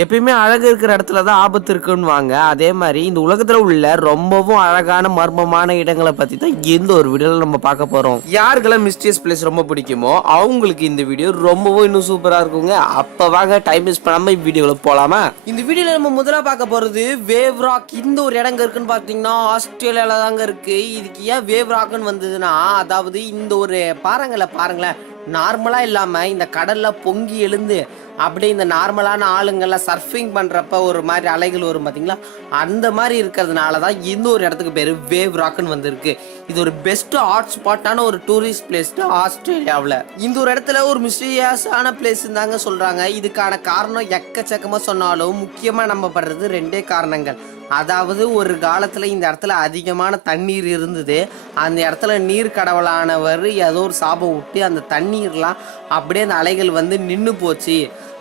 எப்பயுமே அழகு இருக்கிற இடத்துல தான் ஆபத்து இருக்குன்னு வாங்க அதே மாதிரி இந்த உலகத்துல உள்ள ரொம்பவும் அழகான மர்மமான இடங்களை பத்தி தான் இந்த ஒரு வீடியோல நம்ம பார்க்க போறோம். யாருக்கெல்லாம் மிஸ்டியஸ் பிளேஸ் ரொம்ப பிடிக்குமோ அவங்களுக்கு இந்த வீடியோ ரொம்பவும் இன்னும் சூப்பரா இருக்குங்க. அப்ப வாங்க டைம் வேஸ்ட் பண்ணாம வீடியோல போலாமா? இந்த வீடியோல நம்ம முதலாக பார்க்க போறது வேவ் ராக் இந்த ஒரு இடங்க இருக்குன்னு பாத்தீங்கன்னா ஆஸ்திரேலியால தாங்க இருக்கு. இதுக்கு ஏன் வேவ் ராக்னு வந்ததுன்னா அதாவது இந்த ஒரு பாறைங்களை பாருங்களேன். நார்மலா இல்லாம இந்த கடல்ல பொங்கி எழுந்து அப்படியே இந்த நார்மலான ஆளுங்கள்லாம் சர்ஃபிங் பண்ணுறப்ப ஒரு மாதிரி அலைகள் வரும் பார்த்தீங்களா அந்த மாதிரி இருக்கிறதுனால தான் இந்த ஒரு இடத்துக்கு பேர் வேவ் ராக்குன்னு வந்திருக்கு. இது ஒரு பெஸ்ட் ஹாட் ஸ்பாட்டான ஒரு டூரிஸ்ட் பிளேஸ்ட்டு ஆஸ்திரேலியாவில். இந்த ஒரு இடத்துல ஒரு மிஸ்டீரியஸான பிளேஸ் தாங்க சொல்கிறாங்க இதுக்கான காரணம் எக்கச்சக்கமாக சொன்னாலும் முக்கியமாக நம்பப்படுறது ரெண்டே காரணங்கள். அதாவது ஒரு காலத்தில் இந்த இடத்துல அதிகமான தண்ணீர் இருந்தது. அந்த இடத்துல நீர் கடவுளானவர் ஏதோ ஒரு சாபம் விட்டு அந்த தண்ணீர்லாம் அப்படியே அந்த அலைகள் வந்து நின்று போச்சு.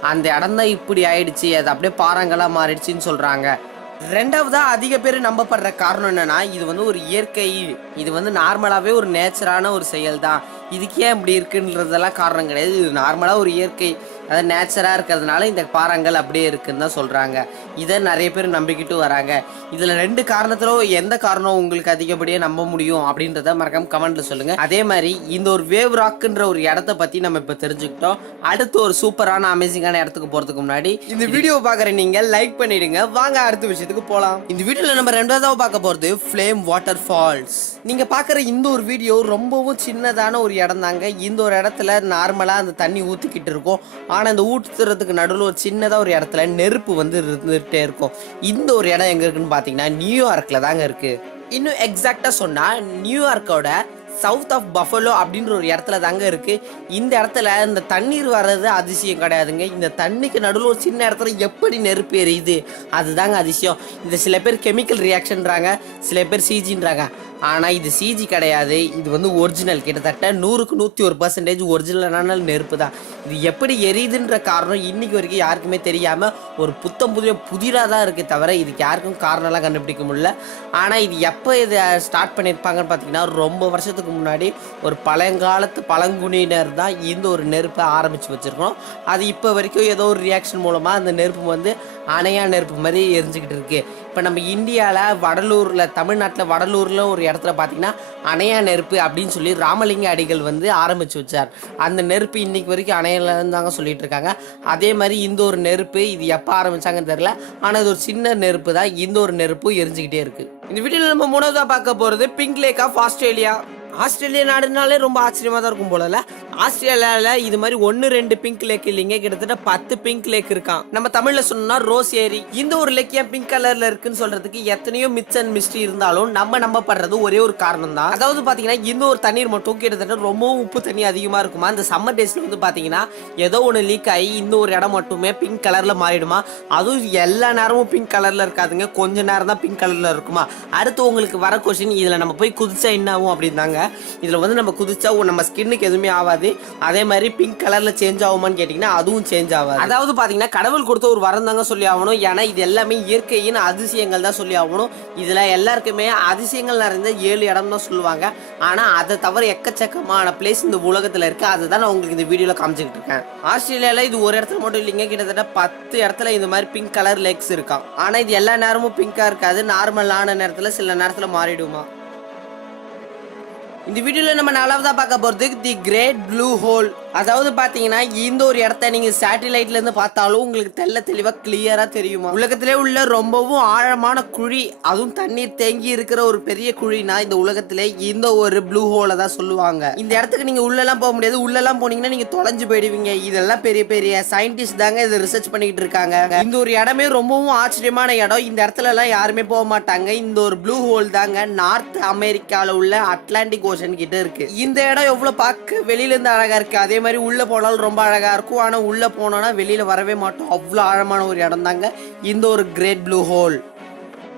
அந்த இடம் தான் இப்படி ஆயிடுச்சு அது அப்படியே பாறாங்கலாம் மாறிடுச்சுன்னு சொல்றாங்க. ரெண்டாவதா அதிக பேர் நம்பப்படுற காரணம் என்னன்னா இது வந்து ஒரு இயற்கை இது வந்து நார்மலாகவே ஒரு நேச்சரான ஒரு செயல் தான் இதுக்கே இப்படி இருக்குன்றதெல்லாம் காரணம் கிடையாது. இது நார்மலாக ஒரு இயற்கை. அதாவது நேச்சராக இருக்கிறதுனால இந்த பாறாங்கல் அப்படியே இருக்குன்னு தான் சொல்கிறாங்க இதை நிறைய பேர் நம்பிக்கிட்டு வராங்க. இதில் ரெண்டு காரணத்தில் எந்த காரணம் உங்களுக்கு அதிகப்படியாக நம்ப முடியும் அப்படின்றத மறக்காம கமெண்ட்ல சொல்லுங்கள் அதே மாதிரி இந்த ஒரு வேவ் ராக்குன்ற ஒரு இடத்த பற்றி நம்ம இப்போ தெரிஞ்சுக்கிட்டோம். அடுத்து ஒரு சூப்பரான அமேசிங்கான இடத்துக்கு போகிறதுக்கு முன்னாடி இந்த வீடியோ பார்க்குற நீங்கள் லைக் பண்ணிடுங்க. வாங்க அடுத்த விஷயத்துக்கு போகலாம் இந்த வீடியோவில் நம்ம ரெண்டாவதாக பார்க்க போகிறது ஃப்ளேம் வாட்டர் ஃபால்ஸ் நீங்கள் பார்க்குற இந்த ஒரு வீடியோ ரொம்பவும் சின்னதான ஒரு இடம் தாங்க இந்த ஒரு இடத்துல நார்மலாக அந்த தண்ணி ஊற்றிக்கிட்டு இருக்கும். ஆனால் இந்த ஊற்றுறதுக்கு நடுவில் ஒரு சின்னதாக ஒரு இடத்துல நெருப்பு வந்து இருந்துகிட்டே இருக்கும். இந்த ஒரு இடம் எங்கே இருக்குன்னு பார்த்தீங்கன்னா நியூயார்க்கில் தாங்க இருக்குது இன்னும் எக்ஸாக்டாக சொன்னால் நியூயார்க்கோட சவுத் ஆஃப் பஃபலோ அப்படின்ற ஒரு இடத்துல தாங்க இருக்கு. இந்த இடத்துல இந்த தண்ணீர் வர்றது அதிசயம் கிடையாதுங்க. இந்த தண்ணிக்கு நடுவில் ஒரு சின்ன இடத்துல எப்படி நெருப்பு எரியுது? அதுதாங்க அதிசயம். இந்த சில பேர் கெமிக்கல் ரியாக்ஷன்றாங்க சில பேர் சிஜின்றாங்க ஆனால் இது சிஜி கிடையாது. இது வந்து ஒரிஜினல் கிட்டத்தட்ட நூறுக்கு நூற்றி ஒரு பர்சன்டேஜ் ஒரிஜினலான நெருப்பு தான். இது எப்படி எரியுதுன்ற காரணம் இன்னைக்கு வரைக்கும் யாருக்குமே தெரியாமல் ஒரு புத்தம் புதிய புதிராக தான் இருக்குது தவிர இதுக்கு யாருக்கும் காரணம்லாம் கண்டுபிடிக்க முடியல. ஆனால் இது எப்போ இதை ஸ்டார்ட் பண்ணியிருப்பாங்கன்னு பார்த்தீங்கன்னா ரொம்ப வருஷத்துக்கு முன்னாடி ஒரு பழங்காலத்து பழங்குடியினர் தான் இந்த ஒரு நெருப்பை ஆரம்பித்து வச்சுருக்கோம் அது இப்போ வரைக்கும் ஏதோ ஒரு ரியாக்ஷன் மூலமாக அந்த நெருப்பு வந்து அணையா நெருப்பு மாதிரி எரிஞ்சுக்கிட்டு இருக்குது இப்போ நம்ம இந்தியாவில் வடலூரில் தமிழ்நாட்டில் வடலூரில் ஒரு இடத்துல பார்த்தீங்கன்னா அணையா நெருப்பு அப்படின்னு சொல்லி ராமலிங்க அடிகள் வந்து ஆரம்பித்து வச்சார். அந்த நெருப்பு இன்னைக்கு வரைக்கும் அணையலன்னு தாங்க சொல்லிட்டு இருக்காங்க. அதே மாதிரி இந்த ஒரு நெருப்பு இது எப்போ ஆரம்பிச்சாங்கன்னு தெரியல. ஆனால் இது ஒரு சின்ன நெருப்பு தான். இந்த ஒரு நெருப்பு எரிஞ்சுக்கிட்டே இருக்குது இந்த வீடியோவில் நம்ம மூணாவதாக பார்க்க போகிறது pink lake of Australia. Australia நாடுனாலே ரொம்ப ஆச்சரியமாக தான் இருக்கும் போலல. ஆஸ்திரேலியாவில் இது மாதிரி ஒன்று ரெண்டு பிங்க் லேக் இல்லைங்க. கிட்டத்தட்ட பத்து பிங்க் லேக் இருக்கான் நம்ம தமிழில் சொன்னோம்னா ரோஸ் ஏரி. இந்த ஒரு லேக் ஏன் பிங்க் கலரில் இருக்குன்னு சொல்கிறதுக்கு எத்தனையோ மிச் அண்ட் மிஸ்ட்ரி இருந்தாலும் நம்ம நம்பப்படுறது ஒரே ஒரு காரணம் தான் அதாவது பார்த்தீங்கன்னா இந்த ஒரு தண்ணீர் மட்டும் கிட்டத்தட்ட ரொம்பவும் உப்பு தண்ணி அதிகமாக இருக்குமா? அந்த சம்மர் டேஸில் வந்து பார்த்தீங்கன்னா ஏதோ ஒன்று லீக் ஆகி இந்த ஒரு இடம் மட்டுமே பிங்க் கலரில் மாறிடுமா? அதுவும் எல்லா நேரமும் பிங்க் கலரில் இருக்காதுங்க. கொஞ்ச நேரம் தான் பிங்க் கலரில் இருக்குமா? அடுத்து உங்களுக்கு வர கொஸ்டின் இதில் நம்ம போய் குதிச்சா என்ன ஆகும் அப்படின்னாங்க. இதில் வந்து நம்ம குதிச்சா நம்ம ஸ்கின்னுக்கு எதுவுமே ஆகாது அதே மாதிரி பிங்க் கலரில் சேஞ்ச் ஆகுமான்னு கேட்டிங்கன்னா அதுவும் சேஞ்ச் ஆகாது. அதாவது பார்த்தீங்கன்னா கடவுள் கொடுத்த ஒரு வரம் தாங்க சொல்லி ஆகணும். ஏன்னா இது எல்லாமே இயற்கையின் அதிசயங்கள் தான் சொல்லி ஆகணும். இதில் எல்லாருக்குமே அதிசயங்கள் நிறைந்த ஏழு இடம் தான் சொல்லுவாங்க. ஆனால் அதை தவிர எக்கச்சக்கமான பிளேஸ் இந்த உலகத்தில் இருக்குது அதை தான் நான் உங்களுக்கு இந்த வீடியோவில் காமிச்சிக்கிட்டு இருக்கேன். ஆஸ்திரேலியாவில் இது ஒரு இடத்துல மட்டும் இல்லைங்க. கிட்டத்தட்ட பத்து இடத்துல இந்த மாதிரி பிங்க் கலர் லேக்ஸ் இருக்கான் ஆனால் இது எல்லா நேரமும் பிங்காக இருக்காது. நார்மலான நேரத்தில் சில நேரத்தில் மாறிடுமா? இந்த வீடியோல நம்ம நாலாவதா பார்க்க போகிறது தி கிரேட் ப்ளூ ஹோல் அதாவது பாத்தீங்கன்னா இந்த ஒரு இடத்த நீங்க சேட்டிலைட்ல இருந்து பார்த்தாலும் உங்களுக்கு தெல்ல தெளிவா கிளியரா தெரியுமா? உலகத்திலே உள்ள ரொம்பவும் ஆழமான குழி அதுவும் தண்ணீர் தேங்கி இருக்கிற ஒரு பெரிய குழினா இந்த உலகத்திலே இந்த ஒரு ப்ளூ ஹோலை தான் சொல்லுவாங்க. இந்த இடத்துக்கு நீங்க உள்ளெல்லாம் போக முடியாது. உள்ளெல்லாம் போனீங்கன்னா நீங்க தொலைஞ்சு போயிடுவீங்க. இதெல்லாம் பெரிய பெரிய சயின்டிஸ்ட் தாங்க இதை ரிசர்ச் பண்ணிக்கிட்டு இருக்காங்க. இந்த ஒரு இடமே ரொம்பவும் ஆச்சரியமான இடம். இந்த இடத்துல எல்லாம் யாருமே போக மாட்டாங்க. இந்த ஒரு ப்ளூ ஹோல் தாங்க நார்த் அமெரிக்கால உள்ள அட்லாண்டிக் ஓஷன் கிட்ட இருக்கு. இந்த இடம் எவ்வளவு பார்க்க வெளியில இருந்து அழகா இருக்கு. அதே மாதிரி உள்ளே போனாலும் ரொம்ப அழகாக இருக்கும். ஆனால் உள்ளே போனோன்னா வெளியில் வரவே மாட்டோம். அவ்வளோ ஆழமான ஒரு இடம் தாங்க. இந்த ஒரு கிரேட் ப்ளூ ஹோல்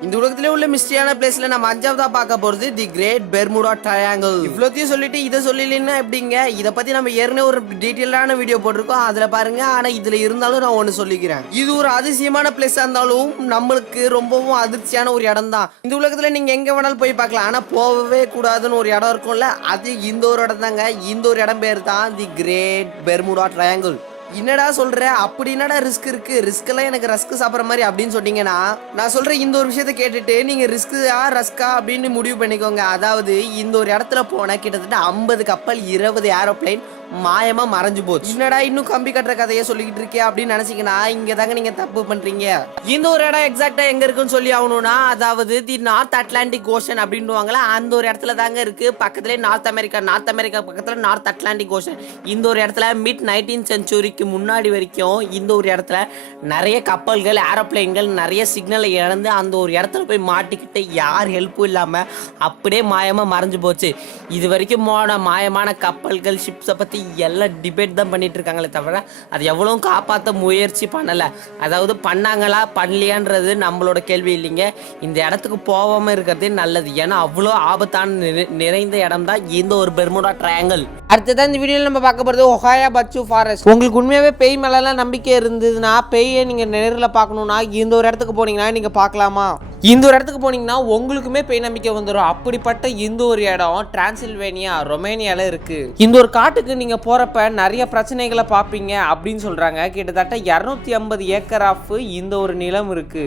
இந்த உலகத்திலே உள்ள மிஸ்டியான பிளேஸ்ல நம்ம அஞ்சாவதா பார்க்க போறது தி கிரேட் பெர்முடா ட்ரையாங்கிள் இவ்வளோத்தையும் சொல்லிட்டு இதை சொல்லலைன்னா எப்படிங்க? இதை பத்தி நம்ம ஏற்கனவே ஒரு டீட்டெயிலான வீடியோ போட்டிருக்கோம். அதுல பாருங்க. ஆனா இதுல இருந்தாலும் நான் ஒன்று சொல்லிக்கிறேன். இது ஒரு அதிசயமான பிளேஸா இருந்தாலும் நம்மளுக்கு ரொம்பவும் அதிர்ச்சியான ஒரு இடம் தான். இந்த உலகத்துல நீங்க எங்க வேணாலும் போய் பார்க்கலாம். ஆனா போகவே கூடாதுன்னு ஒரு இடம் இருக்கும்ல அது இந்த ஒரு இடம் தாங்க இந்த ஒரு இடம் பேர் தான் தி கிரேட் பெர்முடா ட்ரையாங்கிள் என்னடா சொல்ற? அப்படி என்னடா ரிஸ்க் இருக்கு? ரிஸ்க் எல்லாம் எனக்கு ரஸ்க் சாப்பிட்ற மாதிரி அப்படின்னு சொன்னீங்கன்னா நான் சொல்ற இந்த ஒரு விஷயத்த கேட்டுட்டு நீங்க ரிஸ்கா ரஸ்கா அப்படின்னு முடிவு பண்ணிக்கோங்க. அதாவது இந்த ஒரு இடத்துல போன கிட்டத்தட்ட ஐம்பது கப்பல் இருபது ஏரோப்ளைன் மாயமா மறைஞ்சு போச்சு. என்னடா இன்னும் கம்பி கட்டுற கதையை சொல்லிக்கிட்டு இருக்கே அப்படின்னு நினைச்சீங்கன்னா இங்க தாங்க நீங்க தப்பு பண்றீங்க. இந்த ஒரு இடம் எக்ஸாக்டா எங்க இருக்குன்னு சொல்லி ஆகணும்னா அதாவது தி நார்த் அட்லாண்டிக் ஓஷன் அப்படின்னுவாங்களா அந்த ஒரு இடத்துல தாங்க இருக்கு. பக்கத்துலேயே நார்த் அமெரிக்கா நார்த் அமெரிக்கா பக்கத்துல நார்த் அட்லாண்டிக் ஓஷன் இந்த ஒரு இடத்துல மிட் நைன்டீன் சென்ச்சுரிக்கு முன்னாடி வரைக்கும் இந்த ஒரு இடத்துல நிறைய கப்பல்கள் ஏரோப்ளைன்கள் நிறைய சிக்னலை இழந்து அந்த ஒரு இடத்துல போய் மாட்டிக்கிட்டு யார் ஹெல்ப்பும் இல்லாம அப்படியே மாயமா மறைஞ்சு போச்சு. இது வரைக்கும் போன மாயமான கப்பல்கள் ஷிப்ஸை பற்றி எல்லாம் டிபேட் தான் பண்ணிட்டு இருக்காங்களே தவிர அது எவ்வளோ காப்பாற்ற முயற்சி பண்ணலை. அதாவது பண்ணாங்களா பண்ணலையான்றது நம்மளோட கேள்வி இல்லைங்க. இந்த இடத்துக்கு போகாமல் இருக்கிறதே நல்லது. ஏன்னா அவ்வளோ ஆபத்தான நிறை- நிறைந்த இடம் தான் இந்த ஒரு பெர்முடா ட்ரையாங்கல் அடுத்ததான் இந்த வீடியோவில் நம்ம பார்க்க போகிறது ஒஹாயா பச்சு ஃபாரஸ்ட் உங்களுக்கு உண்மையாகவே பேய் மேலெல்லாம் நம்பிக்கை இருந்ததுன்னா பேயை நீங்கள் நேரில் பார்க்கணுன்னா இந்த ஒரு இடத்துக்கு போனீங்கன்னா நீங்கள் பார்க்கலாமா? இந்த ஒரு இடத்துக்கு போனீங்கன்னா உங்களுக்குமே பேய் நம்பிக்கை வந்துடும் அப்படிப்பட்ட இந்த ஒரு இடம் டிரான்சில்வேனியா ரொமேனியால இருக்கு. இந்த ஒரு காட்டுக்கு நீங்க போறப்ப நிறைய பிரச்சனைகளை பார்ப்பீங்க அப்படின்னு சொல்றாங்க. கிட்டத்தட்ட இரநூத்தி ஐம்பது ஏக்கர் ஆஃப் இந்த ஒரு நிலம் இருக்கு.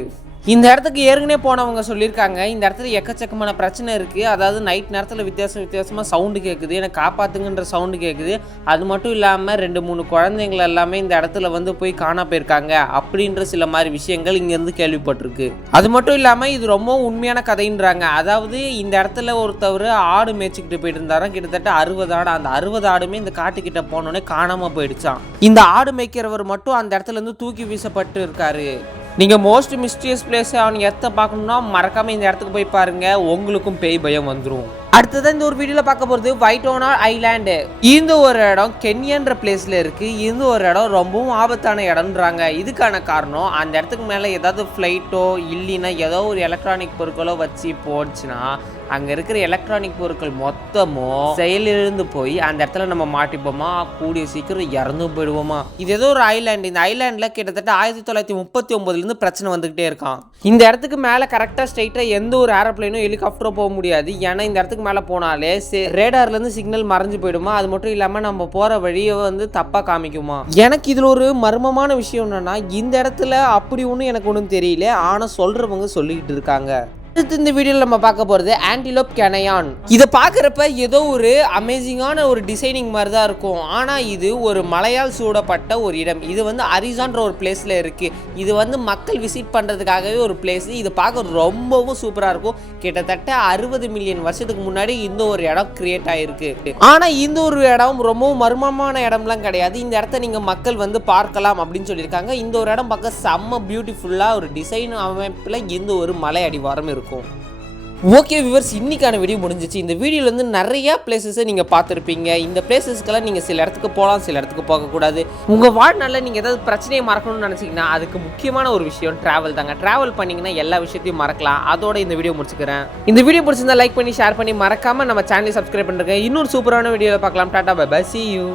இந்த இடத்துக்கு ஏற்கனவே போனவங்க சொல்லியிருக்காங்க இந்த இடத்துல எக்கச்சக்கமான பிரச்சனை இருக்குது அதாவது நைட் நேரத்தில் வித்தியாசம் வித்தியாசமாக சவுண்டு கேட்குது எனக்கு காப்பாற்றுங்கன்ற சவுண்டு கேட்குது அது மட்டும் இல்லாமல் ரெண்டு மூணு குழந்தைங்கள் எல்லாமே இந்த இடத்துல வந்து போய் காணா போயிருக்காங்க அப்படின்ற சில மாதிரி விஷயங்கள் இங்கேருந்து கேள்விப்பட்டிருக்கு. அது மட்டும் இல்லாமல் இது ரொம்ப உண்மையான கதைன்றாங்க. அதாவது இந்த இடத்துல ஒருத்தவர் ஆடு மேய்ச்சிக்கிட்டு போயிட்டு இருந்தாராம் கிட்டத்தட்ட அறுபது ஆடு அந்த அறுபது ஆடுமே இந்த காட்டுக்கிட்ட போனோடனே காணாமல் போயிடுச்சான் இந்த ஆடு மேய்க்கிறவர் மட்டும் அந்த இடத்துல இருந்து தூக்கி வீசப்பட்டு இருக்காரு. நீங்கள் மோஸ்ட் மிஸ்டீரியஸ் பிளேஸ் அவன் இடத்த பார்க்கணுன்னா மறக்காமல் இந்த இடத்துக்கு போய் பாருங்கள் உங்களுக்கும் பேய் பயம் வந்துடும் அடுத்தது இந்த ஒரு வீடியோவில் பார்க்க போகிறது வைட்டோனா ஐலாண்டு இந்த ஒரு இடம் கென்யான்ற பிளேஸில் இருக்குது இந்த ஒரு இடம் ரொம்பவும் ஆபத்தான இடம்ன்றாங்க. இதுக்கான காரணம் அந்த இடத்துக்கு மேலே ஏதாவது ஃப்ளைட்டோ இல்லைன்னா ஏதோ ஒரு எலக்ட்ரானிக் பொருட்களோ வச்சு போச்சுன்னா அங்கே இருக்கிற எலக்ட்ரானிக் பொருட்கள் மொத்தமும் செயலிழந்து போய் அந்த இடத்துல நம்ம மாட்டிப்போமா? கூடிய சீக்கிரம் இறந்து போயிடுவோமா? இது ஏதோ ஒரு ஐலாண்டு இந்த ஐலாண்டில் கிட்டத்தட்ட ஆயிரத்தி தொள்ளாயிரத்தி முப்பத்தி ஒன்பதுலேருந்து பிரச்சனை வந்துக்கிட்டே இருக்கான் இந்த இடத்துக்கு மேலே கரெக்டாக ஸ்ட்ரைட்டாக எந்த ஒரு ஏரோப்ளைனும் ஹெலிகாப்டரோ போக முடியாது. ஏன்னா இந்த இடத்துக்கு மேலே போனாலே ரேடார்லேருந்து சிக்னல் மறைஞ்சு போயிடுமா? அது மட்டும் இல்லாமல் நம்ம போகிற வழியை வந்து தப்பாக காமிக்குமா? எனக்கு இதில் ஒரு மர்மமான விஷயம் என்னென்னா இந்த இடத்துல அப்படி ஒன்றும் எனக்கு ஒன்றும் தெரியல. ஆனால் சொல்கிறவங்க சொல்லிக்கிட்டு இருக்காங்க. அடுத்து இந்த வீடியோவில் நம்ம பார்க்க போகிறது ஆன்டிலோப் கெனயான் இதை பார்க்குறப்ப ஏதோ ஒரு அமேசிங்கான ஒரு டிசைனிங் மாதிரி தான் இருக்கும். ஆனால் இது ஒரு மலையால் சூடப்பட்ட ஒரு இடம். இது வந்து அரிசான்ற ஒரு பிளேஸில் இருக்குது இது வந்து மக்கள் விசிட் பண்ணுறதுக்காகவே ஒரு பிளேஸ் இது பார்க்க ரொம்பவும் சூப்பராக இருக்கும். கிட்டத்தட்ட அறுபது மில்லியன் வருஷத்துக்கு முன்னாடி இந்த ஒரு இடம் கிரியேட் ஆகிருக்கு ஆனால் இந்த ஒரு இடம் ரொம்பவும் மர்மமான இடம்லாம் கிடையாது. இந்த இடத்த நீங்கள் மக்கள் வந்து பார்க்கலாம் அப்படின்னு சொல்லியிருக்காங்க. இந்த ஒரு இடம் பார்க்க செம்ம பியூட்டிஃபுல்லாக ஒரு டிசைன் அமைப்பில் இந்த ஒரு மலை அடிவாரம் இருக்கும் ஓகே விவர்ஸ் இன்னைக்கான வீடியோ முடிஞ்சிச்சு. இந்த வீடியோலேருந்து நிறையா பிளேசஸை நீங்கள் பார்த்துருப்பீங்க. இந்த பிளேசஸ்க்கெல்லாம் நீங்கள் சில இடத்துக்கு போகலாம் சில இடத்துக்கு போகக்கூடாது. உங்கள் வாழ்நாளில் நீங்கள் ஏதாவது பிரச்சனையை மறக்கணும்னு நினச்சிங்கன்னா அதுக்கு முக்கியமான ஒரு விஷயம் ட்ராவல் தாங்க. ட்ராவல் பண்ணிங்கன்னா எல்லா விஷயத்தையும் மறக்கலாம். அதோட இந்த வீடியோ முடிச்சுக்கிறேன். இந்த வீடியோ பிடிச்சிருந்தா லைக் பண்ணி ஷேர் பண்ணி மறக்காமல் நம்ம சேனலை சப்ஸ்கிரைப் பண்ணுறேன் இன்னொரு சூப்பரான வீடியோவில் பார்க்கலாம். Tata bye bye see you